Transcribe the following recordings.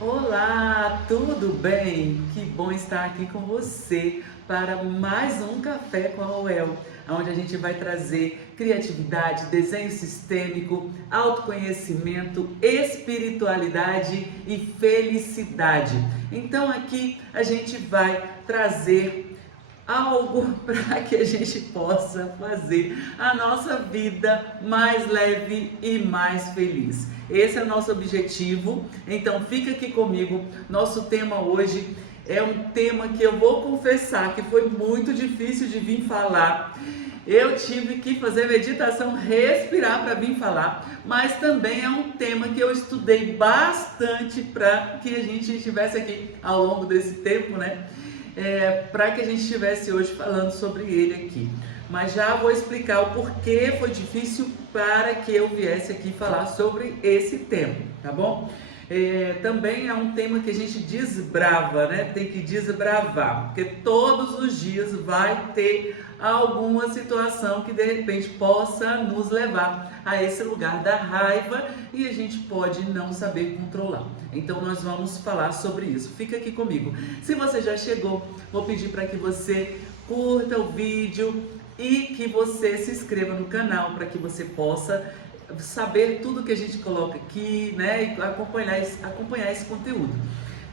Olá, tudo bem? Que bom estar aqui com você para mais um Café com a UEL, onde a gente vai trazer criatividade, desenho sistêmico, autoconhecimento, espiritualidade e felicidade. Então aqui a gente vai trazer algo para que a gente possa fazer a nossa vida mais leve e mais feliz. Esse é o nosso objetivo, então fica aqui comigo. Nosso tema hoje é um tema que eu vou confessar que foi muito difícil de vir falar. Eu tive que fazer meditação, respirar para vir falar, mas também é um tema que eu estudei bastante para que a gente estivesse aqui ao longo desse tempo, né? Para que a gente estivesse hoje falando sobre ele aqui. Mas já vou explicar o porquê foi difícil para que eu viesse aqui falar sobre esse tema, tá bom? Também é um tema que a gente desbrava, né? Tem que desbravar, porque todos os dias vai ter alguma situação que de repente possa nos levar a esse lugar da raiva e a gente pode não saber controlar. Então nós vamos falar sobre isso. Fica aqui comigo. Se você já chegou, vou pedir para que você curta o vídeo e que você se inscreva no canal para que você possa saber tudo que a gente coloca aqui, né, e acompanhar esse conteúdo.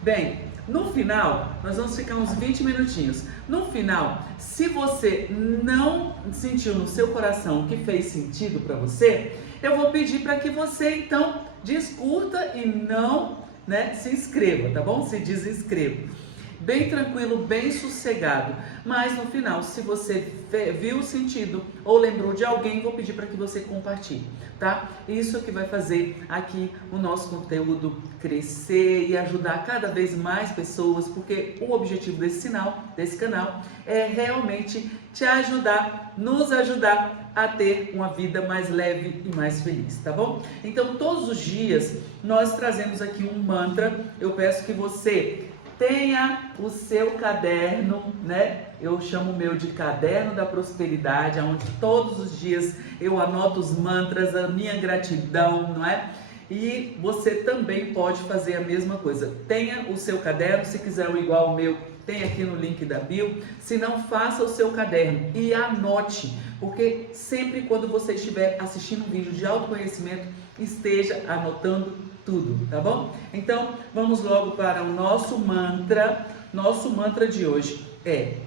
Bem, no final, nós vamos ficar uns 20 minutinhos. No final, se você não sentiu no seu coração que fez sentido para você, eu vou pedir para que você então descurta e não, né, se inscreva, tá bom? Se desinscreva. Bem tranquilo, bem sossegado. Mas no final, se você viu o sentido ou lembrou de alguém, vou pedir para que você compartilhe, tá? Isso que vai fazer aqui o nosso conteúdo crescer e ajudar cada vez mais pessoas, porque o objetivo desse canal é realmente te ajudar, nos ajudar a ter uma vida mais leve e mais feliz, tá bom? Então, todos os dias nós trazemos aqui um mantra. Eu peço que você tenha o seu caderno, né? Eu chamo o meu de caderno da prosperidade, onde todos os dias eu anoto os mantras, a minha gratidão, não é? E você também pode fazer a mesma coisa. Tenha o seu caderno, se quiser um igual ao meu, tem aqui no link da bio. Se não, faça o seu caderno e anote, porque sempre quando você estiver assistindo um vídeo de autoconhecimento, esteja anotando tudo, tá bom? Então, vamos logo para o nosso mantra. Nosso mantra de hoje é: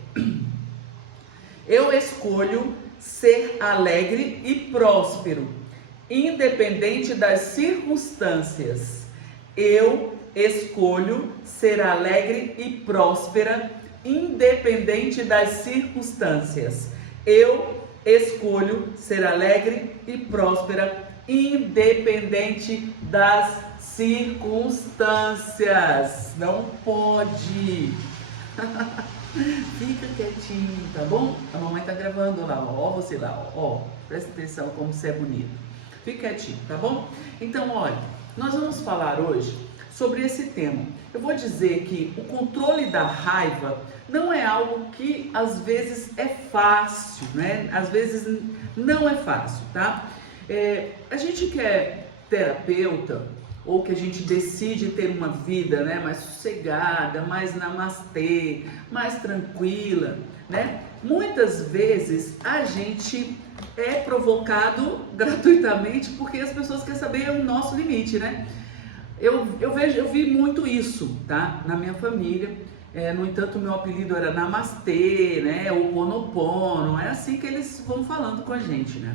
eu escolho ser alegre e próspero, independente das circunstâncias. Eu escolho ser alegre e próspera, independente das circunstâncias. Eu escolho ser alegre e próspera, independente das circunstâncias. Não pode. Fica quietinho, tá bom? A mamãe tá gravando lá, ó, você lá, ó, presta atenção como você é bonito. Fica quietinho, tá bom? Então, olha, nós vamos falar hoje sobre esse tema. Eu vou dizer que o controle da raiva não é algo que às vezes é fácil, né? Às vezes não é fácil, tá? A gente que é terapeuta, ou que a gente decide ter uma vida, né, mais sossegada, mais namastê, mais tranquila, né? Muitas vezes a gente é provocado gratuitamente porque as pessoas querem saber o nosso limite, né? Eu vi muito isso, tá? Na minha família. No entanto, meu apelido era Namastê, né? Ou Ponopono. É assim que eles vão falando com a gente, né?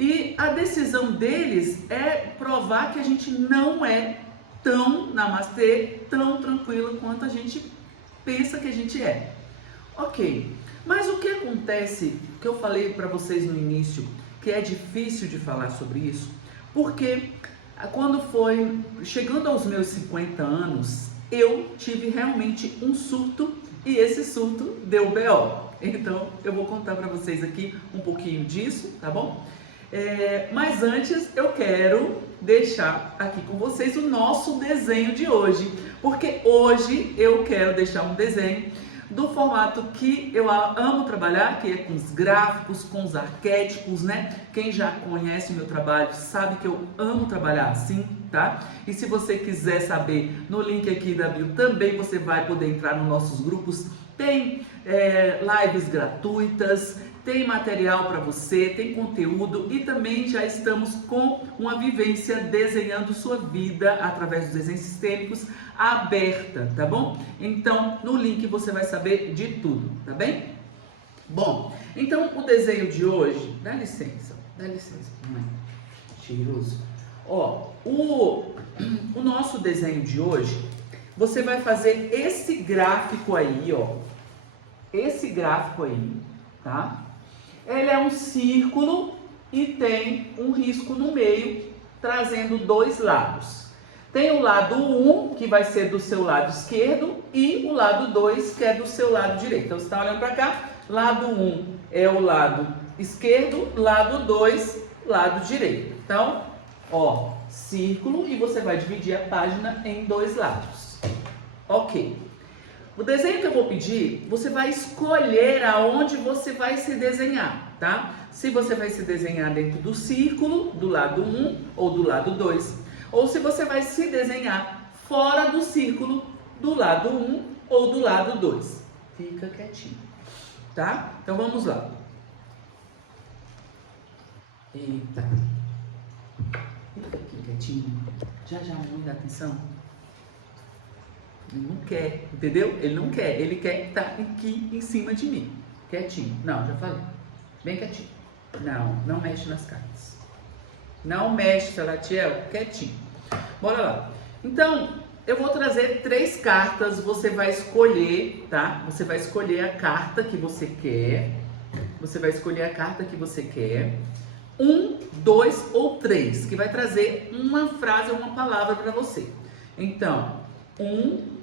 E a decisão deles é provar que a gente não é tão namastê, tão tranquilo quanto a gente pensa que a gente é. Ok, mas o que acontece, que eu falei para vocês no início, que é difícil de falar sobre isso, porque quando foi chegando aos meus 50 anos, eu tive realmente um surto e esse surto deu BO. Então eu vou contar para vocês aqui um pouquinho disso, tá bom? Mas antes eu quero deixar aqui com vocês o nosso desenho de hoje, porque hoje eu quero deixar um desenho do formato que eu amo trabalhar, que é com os gráficos, com os arquétipos, né? Quem já conhece o meu trabalho sabe que eu amo trabalhar assim, tá? E se você quiser saber, no link aqui da bio também você vai poder entrar nos nossos grupos. Tem lives gratuitas, tem material para você, tem conteúdo e também já estamos com uma vivência desenhando sua vida através dos desenhos sistêmicos aberta, tá bom? Então, no link você vai saber de tudo, tá bem? Bom, então o desenho de hoje, dá licença, mãe, cheiroso. Ó, o nosso desenho de hoje, você vai fazer esse gráfico aí, ó, esse gráfico aí, tá? Ele é um círculo e tem um risco no meio, trazendo dois lados. Tem o lado 1, que vai ser do seu lado esquerdo, e o lado 2, que é do seu lado direito. Então, você está olhando para cá, lado 1 é o lado esquerdo, lado 2, lado direito. Então, ó, círculo, e você vai dividir a página em dois lados. Ok. O desenho que eu vou pedir, você vai escolher aonde você vai se desenhar, tá? Se você vai se desenhar dentro do círculo, do lado 1 ou do lado 2, ou se você vai se desenhar fora do círculo, do lado 1 ou do lado 2. Fica quietinho, tá? Então vamos lá. Eita. Fica aqui quietinho. Já me dá atenção. Ele não quer, entendeu? Ele não quer, ele quer estar aqui em cima de mim. Quietinho. Não, já falei. Bem quietinho. Não mexe nas cartas. Não mexe, Salatiel. Quietinho. Bora lá. Então, eu vou trazer 3 cartas. Você vai escolher, tá? Você vai escolher a carta que você quer. Você vai escolher a carta que você quer. 1, 2 ou 3, que vai trazer uma frase ou uma palavra para você. Então, 1,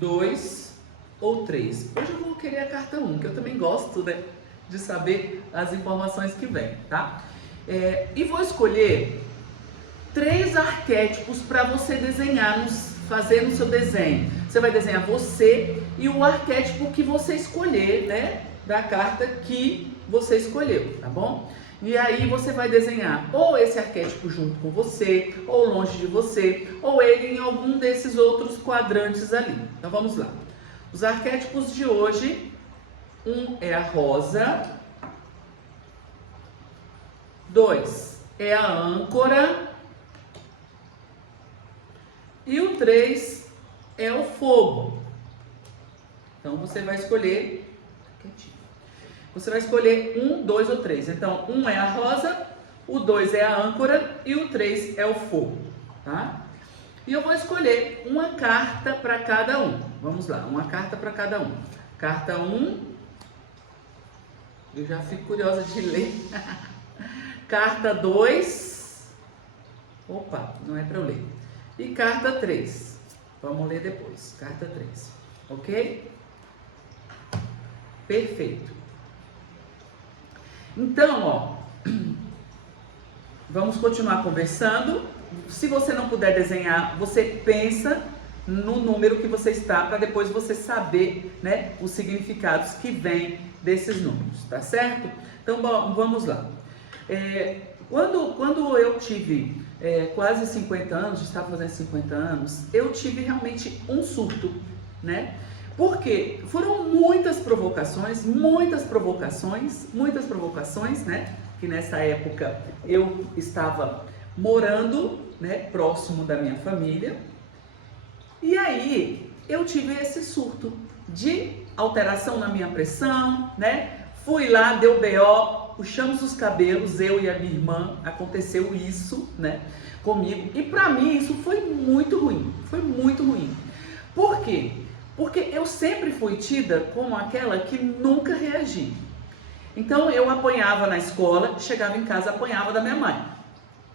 2 ou 3. Hoje eu vou querer a carta 1, que eu também gosto, né, de saber as informações que vem, tá? E vou escolher 3 arquétipos para você desenhar, fazer no seu desenho. Você vai desenhar você e o arquétipo que você escolher, né, da carta que você escolheu, tá bom? E aí você vai desenhar ou esse arquétipo junto com você, ou longe de você, ou ele em algum desses outros quadrantes ali. Então vamos lá. Os arquétipos de hoje, 1 é a rosa, 2 é a âncora e o 3 é o fogo. Então você vai escolher... Você vai escolher 1, 2 ou 3. Então, 1 é a rosa, o 2 é a âncora e o 3 é o fogo, tá? E eu vou escolher uma carta para cada um. Vamos lá, uma carta para cada um. Carta 1, eu já fico curiosa de ler. Carta 2, opa, não é para eu ler. E carta 3, vamos ler depois. Carta 3, ok? Perfeito. Então, ó, vamos continuar conversando. Se você não puder desenhar, você pensa no número que você está, para depois você saber, né, os significados que vêm desses números, tá certo? Então, bom, vamos lá. Quando eu tive quase 50 anos, estava fazendo 50 anos, eu tive realmente um surto, né? Porque foram muitas provocações, né? Que nessa época eu estava morando, né, próximo da minha família. E aí eu tive esse surto de alteração na minha pressão, né? Fui lá, deu BO, puxamos os cabelos, eu e a minha irmã, aconteceu isso, né, comigo. E pra mim isso foi muito ruim, Por quê? Porque eu sempre fui tida como aquela que nunca reagi. Então eu apanhava na escola, chegava em casa, apanhava da minha mãe,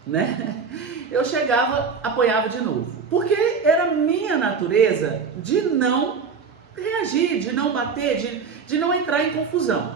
né? Eu chegava, apanhava de novo. Porque era minha natureza de não reagir, de não bater, de não entrar em confusão.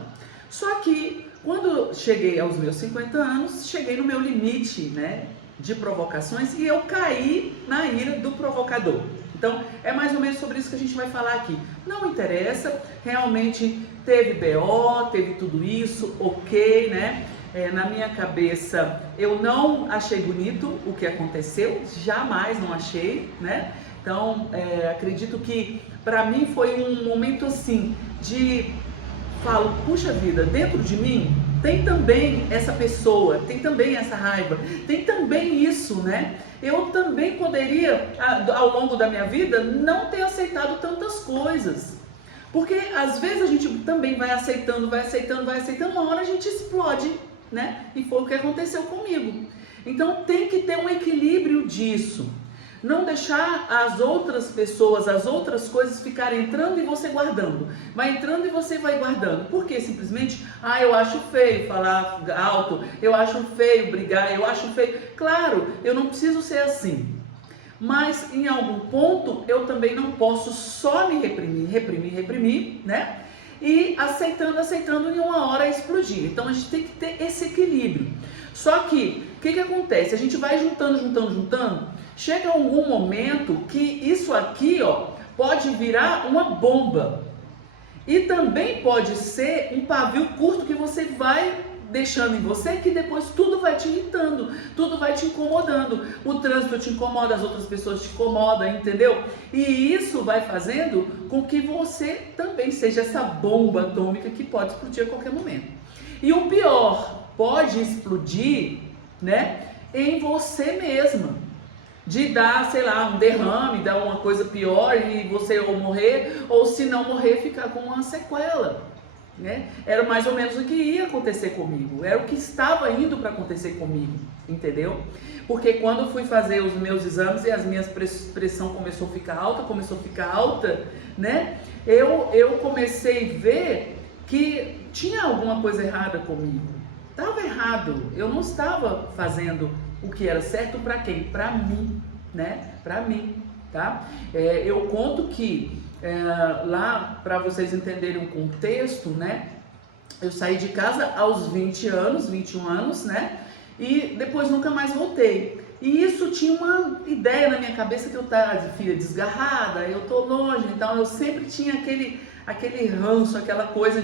Só que quando cheguei aos meus 50 anos, cheguei no meu limite, né? de provocações e eu caí na ira do provocador. Então, é mais ou menos sobre isso que a gente vai falar aqui. Não interessa, realmente teve BO, teve tudo isso, ok, né? Na minha cabeça, eu não achei bonito o que aconteceu, jamais não achei, né? Então, acredito que para mim foi um momento assim falo, puxa vida, dentro de mim tem também essa pessoa, tem também essa raiva, tem também isso, né? Eu também poderia, ao longo da minha vida, não ter aceitado tantas coisas. Porque às vezes a gente também vai aceitando, uma hora a gente explode, né? E foi o que aconteceu comigo. Então tem que ter um equilíbrio disso. Não deixar as outras pessoas, as outras coisas ficarem entrando e você guardando. Vai entrando e você vai guardando. Por que simplesmente, eu acho feio falar alto, eu acho feio brigar, eu acho feio. Claro, eu não preciso ser assim. Mas em algum ponto eu também não posso só me reprimir, né? E aceitando em uma hora explodir. Então a gente tem que ter esse equilíbrio. Só que, o que acontece? A gente vai juntando. Chega algum momento que isso aqui, pode virar uma bomba. E também pode ser um pavio curto que você vai deixando em você, que depois tudo vai te irritando, tudo vai te incomodando. O trânsito te incomoda, as outras pessoas te incomodam, entendeu? E isso vai fazendo com que você também seja essa bomba atômica que pode explodir a qualquer momento. E o pior, pode explodir, né, em você mesma. De dar, sei lá, um derrame, dar uma coisa pior e você ou morrer, ou se não morrer, ficar com uma sequela, né? Era mais ou menos o que ia acontecer comigo, era o que estava indo para acontecer comigo, entendeu? Porque quando eu fui fazer os meus exames e as minhas pressão começou a ficar alta, né? Eu comecei a ver que tinha alguma coisa errada comigo. Estava errado, eu não estava fazendo o que era certo para quem? Para mim, né? Para mim, tá? Eu conto que lá, para vocês entenderem o contexto, né? Eu saí de casa aos 21 anos, né? E depois nunca mais voltei. E isso tinha uma ideia na minha cabeça que eu estava de filha desgarrada, eu tô longe, então eu sempre tinha aquele ranço, aquela coisa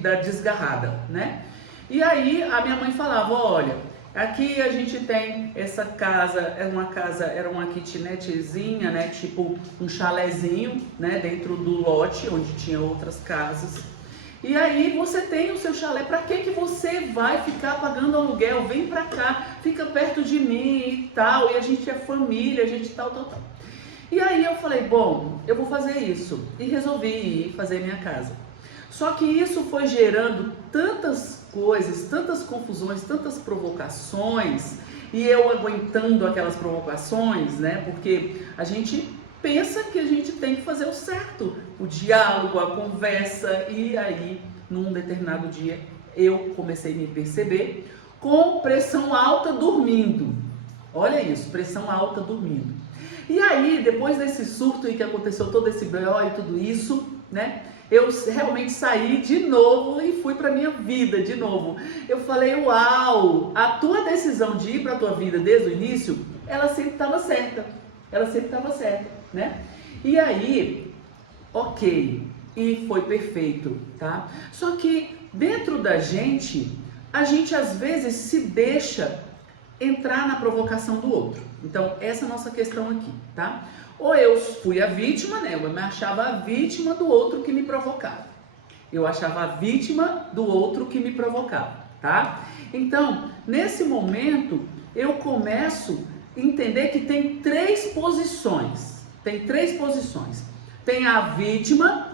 da desgarrada, né? E aí a minha mãe falava, olha, aqui a gente tem essa casa, era uma kitnetzinha, né, tipo um chalezinho, né, dentro do lote onde tinha outras casas. E aí você tem o seu chalé, para que você vai ficar pagando aluguel? Vem pra cá, fica perto de mim e tal, e a gente é família, a gente tal. E aí eu falei, bom, eu vou fazer isso, e resolvi ir fazer minha casa. Só que isso foi gerando tantas coisas, tantas confusões, tantas provocações, e eu aguentando aquelas provocações, né? Porque a gente pensa que a gente tem que fazer o certo, o diálogo, a conversa, e aí, num determinado dia, eu comecei a me perceber com pressão alta dormindo. Olha isso, pressão alta dormindo. E aí, depois desse surto e que aconteceu todo esse BO e tudo isso, né? Eu realmente saí de novo e fui para minha vida de novo. Eu falei, uau, a tua decisão de ir para a tua vida desde o início, ela sempre estava certa. Né? E aí, ok, e foi perfeito, tá? Só que dentro da gente, a gente às vezes se deixa entrar na provocação do outro. Então, essa é a nossa questão aqui, tá? Ou eu fui a vítima, né? Eu me achava a vítima do outro que me provocava. Eu achava a vítima do outro que me provocava, tá? Então, nesse momento, eu começo a entender que tem três posições. Tem a vítima,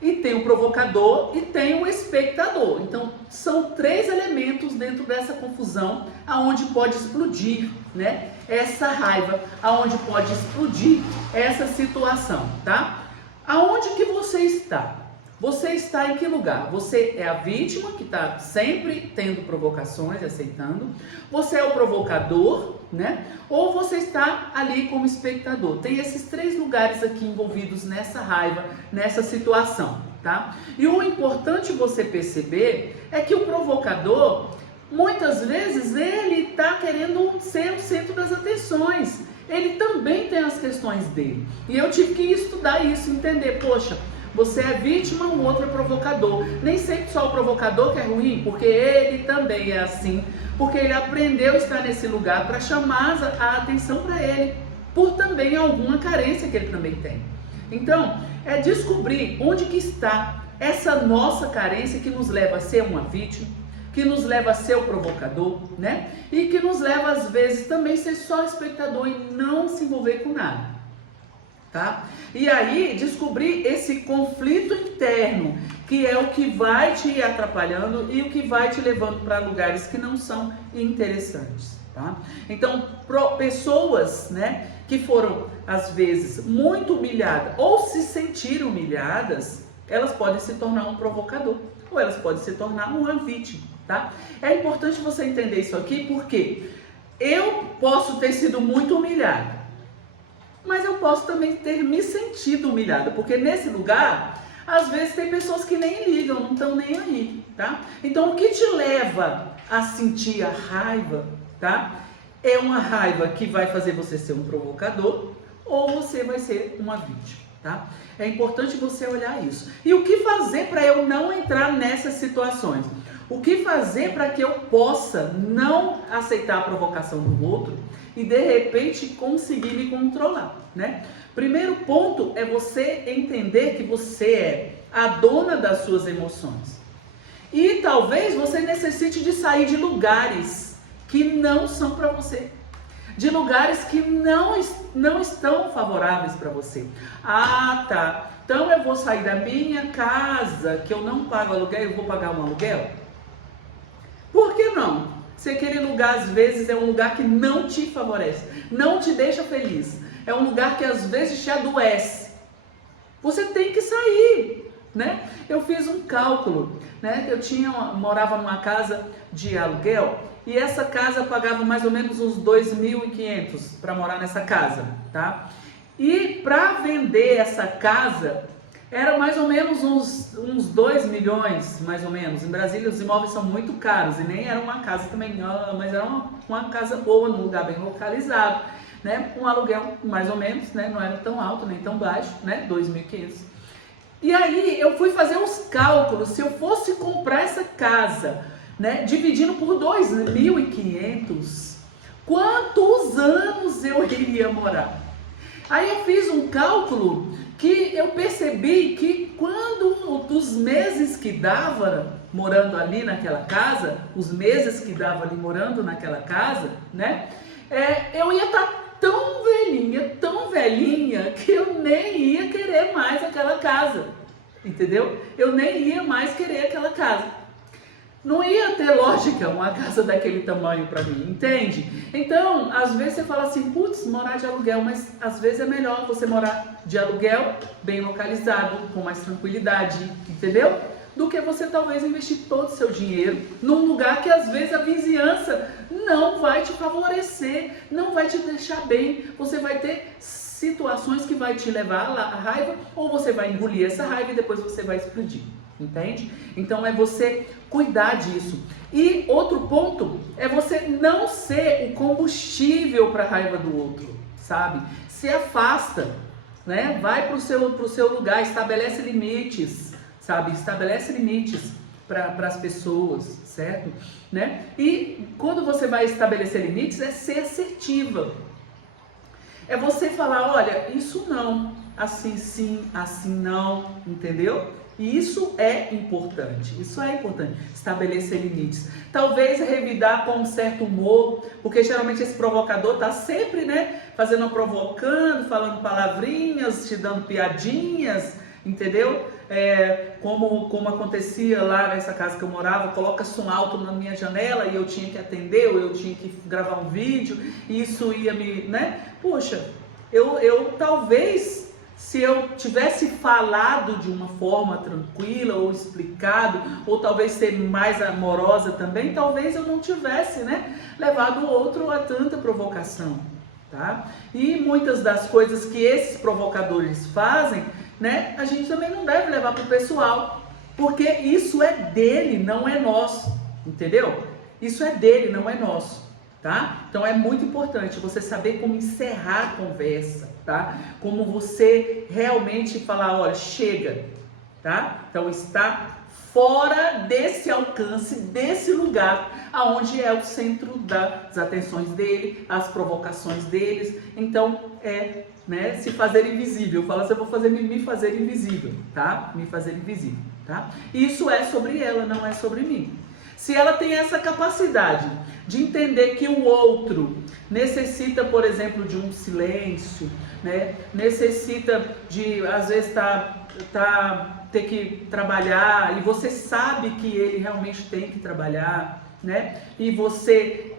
e tem o provocador, e tem o espectador. Então, são três elementos dentro dessa confusão, aonde pode explodir, né? Essa raiva, aonde pode explodir essa situação, tá? Aonde que você está? Você está em que lugar? Você é a vítima, que está sempre tendo provocações, aceitando. Você é o provocador, né? Ou você está ali como espectador. Tem esses três lugares aqui envolvidos nessa raiva, nessa situação, tá? E o importante você perceber é que o provocador, muitas vezes ele está querendo ser o centro das atenções. Ele também tem as questões dele. E eu tive que estudar isso, entender, poxa, você é vítima, o outro é provocador. Nem sempre só o provocador que é ruim, porque ele também é assim, porque ele aprendeu a estar nesse lugar para chamar a atenção para ele, por também alguma carência que ele também tem. Então, é descobrir onde que está essa nossa carência que nos leva a ser uma vítima, que nos leva a ser o provocador, né? E que nos leva, às vezes, também a ser só espectador e não se envolver com nada, tá? E aí, descobrir esse conflito interno, que é o que vai te atrapalhando e o que vai te levando para lugares que não são interessantes, tá? Então, pessoas, né, que foram, às vezes, muito humilhadas ou se sentiram humilhadas, elas podem se tornar um provocador ou elas podem se tornar uma vítima, tá? É importante você entender isso aqui porque eu posso ter sido muito humilhada, mas eu posso também ter me sentido humilhada, porque nesse lugar, às vezes tem pessoas que nem ligam, não estão nem aí, tá? Então, o que te leva a sentir a raiva, tá? É uma raiva que vai fazer você ser um provocador ou você vai ser uma vítima, tá? É importante você olhar isso. E o que fazer para eu não entrar nessas situações? O que fazer para que eu possa não aceitar a provocação do outro e de repente conseguir me controlar, né? Primeiro ponto é você entender que você é a dona das suas emoções. E talvez você necessite de sair de lugares que não são para você. De lugares que não estão favoráveis para você. Ah, tá. Então eu vou sair da minha casa, que eu não pago aluguel, eu vou pagar um aluguel? Por que não? Se aquele lugar às vezes é um lugar que não te favorece, não te deixa feliz, é um lugar que às vezes te adoece, você tem que sair, né? Eu fiz um cálculo, né? Morava numa casa de aluguel e essa casa pagava mais ou menos uns 2.500 para morar nessa casa, tá? E para vender essa casa era mais ou menos uns 2 milhões, mais ou menos. Em Brasília os imóveis são muito caros e nem era uma casa também, mas era uma casa boa, num lugar bem localizado, né? Um aluguel mais ou menos, né? Não era tão alto nem tão baixo, né? 2.500. E aí eu fui fazer uns cálculos, se eu fosse comprar essa casa, né? Dividindo por 2.500, quantos anos eu iria morar? Aí eu fiz um cálculo que eu percebi que quando dos meses que dava morando ali naquela casa, os meses que dava ali morando naquela casa, né? Eu ia estar tão velhinha, que eu nem ia querer mais aquela casa, entendeu? Eu nem ia mais querer aquela casa. Não ia ter lógica uma casa daquele tamanho para mim, entende? Então, às vezes você fala assim, putz, morar de aluguel, mas às vezes é melhor você morar de aluguel, bem localizado, com mais tranquilidade, entendeu? Do que você talvez investir todo o seu dinheiro num lugar que às vezes a vizinhança não vai te favorecer, não vai te deixar bem, você vai ter situações que vai te levar à raiva, ou você vai engolir essa raiva e depois você vai explodir. Entende? Então é você cuidar disso. E outro ponto é você não ser o combustível para a raiva do outro, sabe? Se afasta, né? Vai pro seu lugar, estabelece limites, sabe? Estabelece limites para as pessoas, certo? Né? E quando você vai estabelecer limites, é ser assertiva. É você falar, olha, isso não, assim sim, assim não, entendeu? E isso é importante, estabelecer limites. Talvez revidar com um certo humor, porque geralmente esse provocador tá sempre, né, provocando, falando palavrinhas, te dando piadinhas, entendeu? Como acontecia lá nessa casa que eu morava, coloca som alto na minha janela e eu tinha que atender, ou eu tinha que gravar um vídeo, e isso ia me, né? Poxa, eu talvez... Se eu tivesse falado de uma forma tranquila ou explicado, ou talvez ser mais amorosa também, talvez eu não tivesse, né, levado o outro a tanta provocação, tá? E muitas das coisas que esses provocadores fazem, né, a gente também não deve levar para o pessoal, porque isso é dele, não é nosso, entendeu? Isso é dele, não é nosso, tá? Então é muito importante você saber como encerrar a conversa, tá? Como você realmente falar, olha, chega, tá? Então está fora desse alcance, desse lugar, aonde é o centro das atenções dele, as provocações deles. Então né, se fazer invisível. Fala assim, eu vou fazer me fazer invisível, tá? Me fazer invisível, tá? Isso é sobre ela, não é sobre mim. Se ela tem essa capacidade de entender que o outro necessita, por exemplo, de um silêncio, né? Necessita de, às vezes, ter que trabalhar, e você sabe que ele realmente tem que trabalhar, né? E você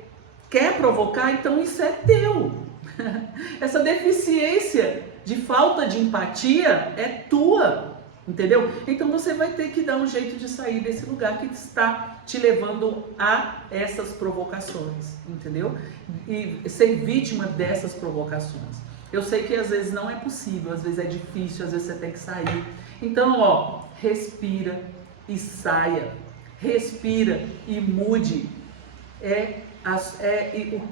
quer provocar, então isso é teu. Essa deficiência de falta de empatia é tua, entendeu? Então você vai ter que dar um jeito de sair desse lugar que está te levando a essas provocações, entendeu? E ser vítima dessas provocações. Eu sei que às vezes não é possível, às vezes é difícil, às vezes você tem que sair. Então, ó, respira e saia. Respira e mude.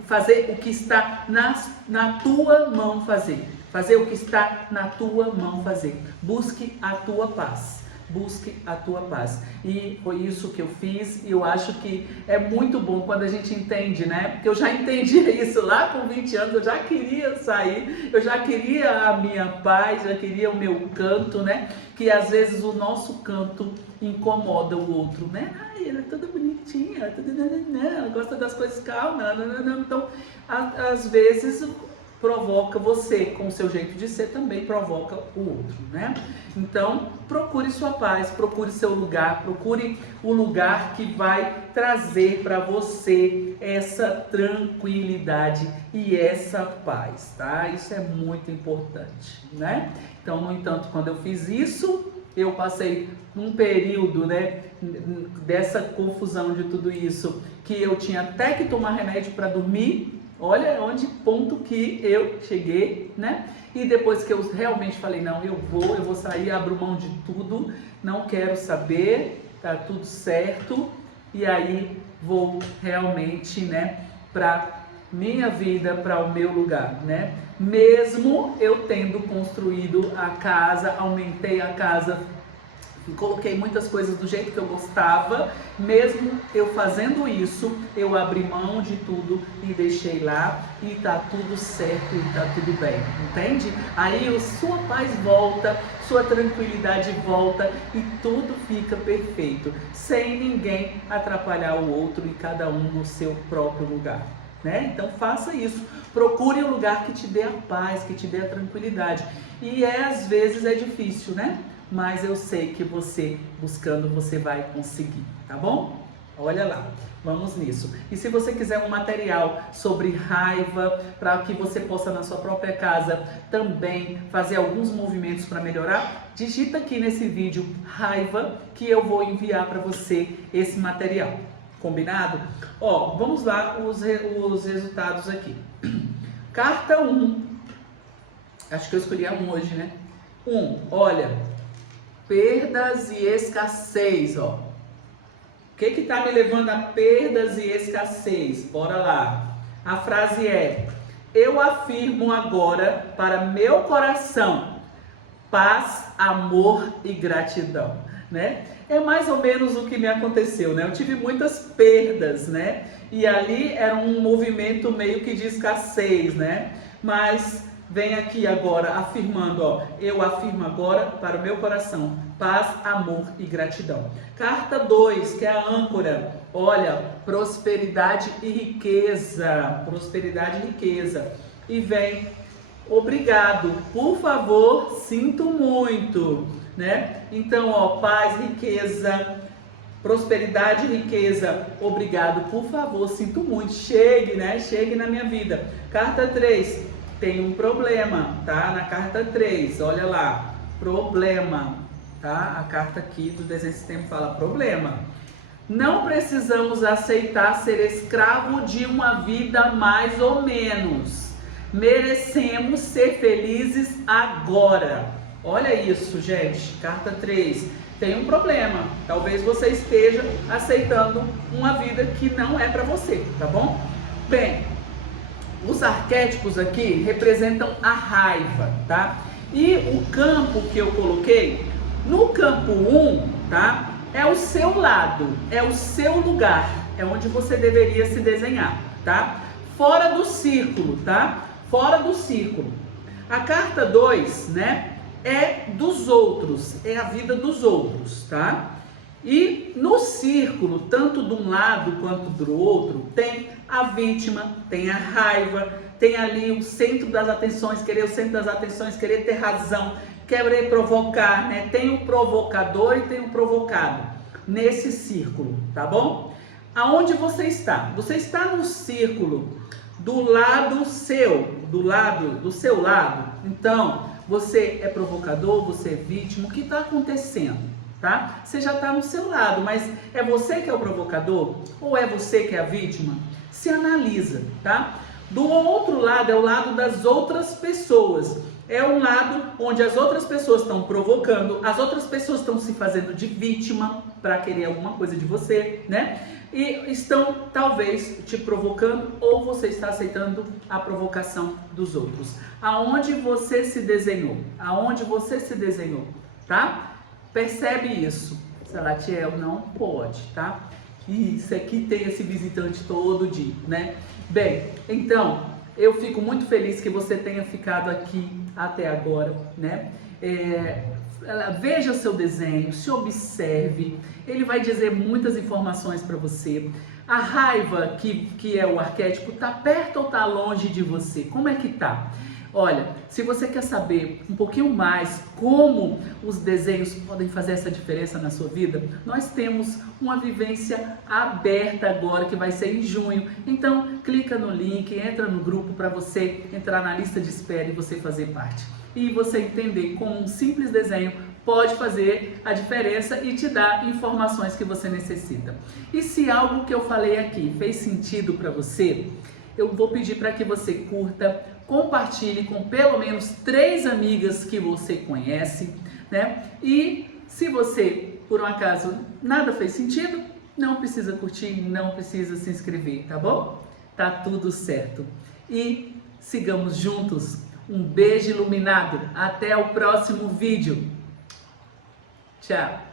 Fazer o que está na tua mão fazer. Fazer o que está na tua mão fazer. Busque a tua paz. Busque a tua paz. E foi isso que eu fiz, e eu acho que é muito bom quando a gente entende, né? Porque eu já entendia isso lá com 20 anos, eu já queria sair, eu já queria a minha paz, já queria o meu canto, né? Que às vezes o nosso canto incomoda o outro, né? Ai, ela é toda bonitinha, ela gosta das coisas calmas, então às vezes provoca você, com o seu jeito de ser, também provoca o outro, né? Então, procure sua paz, procure seu lugar, procure o lugar que vai trazer para você essa tranquilidade e essa paz, tá? Isso é muito importante, né? Então, no entanto, quando eu fiz isso, eu passei um período, né, dessa confusão de tudo isso, que eu tinha até que tomar remédio para dormir. Olha onde ponto que eu cheguei, né? E depois que eu realmente falei, não, eu vou sair, abro mão de tudo, não quero saber, tá tudo certo. E aí vou realmente, né, para minha vida, para o meu lugar, né? Mesmo eu tendo construído a casa, aumentei a casa, coloquei muitas coisas do jeito que eu gostava, mesmo eu fazendo isso, eu abri mão de tudo e deixei lá, e tá tudo certo e tá tudo bem, entende? Aí sua paz volta, sua tranquilidade volta e tudo fica perfeito, sem ninguém atrapalhar o outro e cada um no seu próprio lugar, né? Então faça isso, procure um lugar que te dê a paz, que te dê a tranquilidade, e às vezes é difícil, né? Mas eu sei que você, buscando, você vai conseguir, tá bom? Olha lá, vamos nisso. E se você quiser um material sobre raiva, para que você possa na sua própria casa também fazer alguns movimentos para melhorar, digita aqui nesse vídeo raiva, que eu vou enviar para você esse material. Combinado? Ó, vamos lá os resultados aqui. Carta 1. Acho que eu escolhi a 1 hoje, né? 1, olha... Perdas e escassez, ó. O que tá me levando a perdas e escassez? Bora lá. A frase é: eu afirmo agora para meu coração paz, amor e gratidão, né? É mais ou menos o que me aconteceu, né? Eu tive muitas perdas, né? E ali era um movimento meio que de escassez, né? Mas vem aqui agora afirmando, ó, eu afirmo agora para o meu coração paz, amor e gratidão. Carta 2, que é a âncora, olha, prosperidade e riqueza, prosperidade e riqueza. E vem, obrigado, por favor, sinto muito, né? Então, ó, paz, riqueza, prosperidade e riqueza, obrigado, por favor, sinto muito, chegue, né? Chegue na minha vida. Carta 3, tem um problema, tá? Na carta 3, olha lá, problema, tá? A carta aqui do desenho sistema fala problema. Não precisamos aceitar ser escravo de uma vida mais ou menos. Merecemos ser felizes agora. Olha isso, gente. Carta 3. Tem um problema. Talvez você esteja aceitando uma vida que não é para você, tá bom? Bem, os arquétipos aqui representam a raiva, tá? E o campo que eu coloquei, no campo 1, tá? É o seu lado, é o seu lugar, é onde você deveria se desenhar, tá? Fora do círculo, tá? Fora do círculo. A carta 2, né? É dos outros, é a vida dos outros, tá? E no círculo, tanto de um lado quanto do outro, tem a vítima, tem a raiva, tem ali o centro das atenções, querer o centro das atenções, querer ter razão, querer provocar, né? Tem o provocador e tem o provocado nesse círculo, tá bom? Aonde você está? Você está no círculo do lado seu, do seu lado. Então, você é provocador, você é vítima, o que está acontecendo, tá? Você já está no seu lado, mas é você que é o provocador ou é você que é a vítima? Se analisa, tá? Do outro lado é o lado das outras pessoas. É um lado onde as outras pessoas estão provocando, as outras pessoas estão se fazendo de vítima para querer alguma coisa de você, né? E estão talvez te provocando ou você está aceitando a provocação dos outros. Aonde você se desenhou? Aonde você se desenhou, tá? Percebe isso. Salatiel, não pode, tá? Isso aqui tem esse visitante todo dia, né? Bem, então, eu fico muito feliz que você tenha ficado aqui até agora, né? Veja o seu desenho, se observe, ele vai dizer muitas informações para você. A raiva, que é o arquétipo, tá perto ou tá longe de você? Como é que tá? Olha, se você quer saber um pouquinho mais como os desenhos podem fazer essa diferença na sua vida, nós temos uma vivência aberta agora que vai ser em junho. Então, clica no link, entra no grupo para você entrar na lista de espera e você fazer parte. E você entender como um simples desenho pode fazer a diferença e te dar informações que você necessita. E se algo que eu falei aqui fez sentido para você, eu vou pedir para que você curta, compartilhe com pelo menos 3 amigas que você conhece, né? E se você, por um acaso, nada fez sentido, não precisa curtir, não precisa se inscrever, tá bom? Tá tudo certo. E sigamos juntos. Um beijo iluminado. Até o próximo vídeo. Tchau.